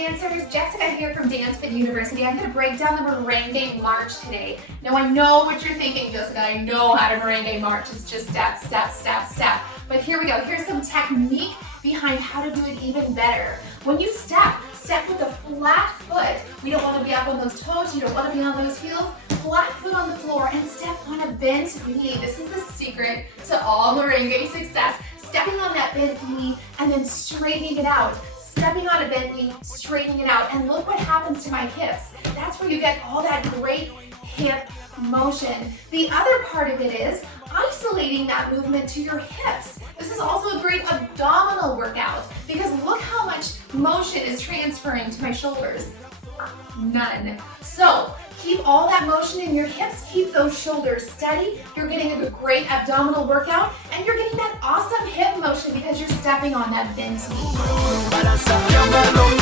dancers, Jessica here from DanceFit University. I'm going to break down the Merengue March today. Now I know what you're thinking, Jessica. I know how to Merengue March. It's just step, step, step, step. But here we go. Here's some technique behind how to do it even better. When you step with a flat foot. We don't want to be up on those toes. You don't want to be on those heels. Flat foot on the floor and step on a bent knee. This is the secret to all Merengue success. Stepping on that bent knee and then straightening it out. Stepping on a bent knee, straightening it out, and look what happens to my hips. That's where you get all that great hip motion. The other part of it is isolating that movement to your hips. This is also a great abdominal workout because look how much motion is transferring to my shoulders. None. So keep all that motion in your hips, keep those shoulders steady. You're getting a great abdominal workout and you're getting that awesome hip motion because you're stepping on that bent knee.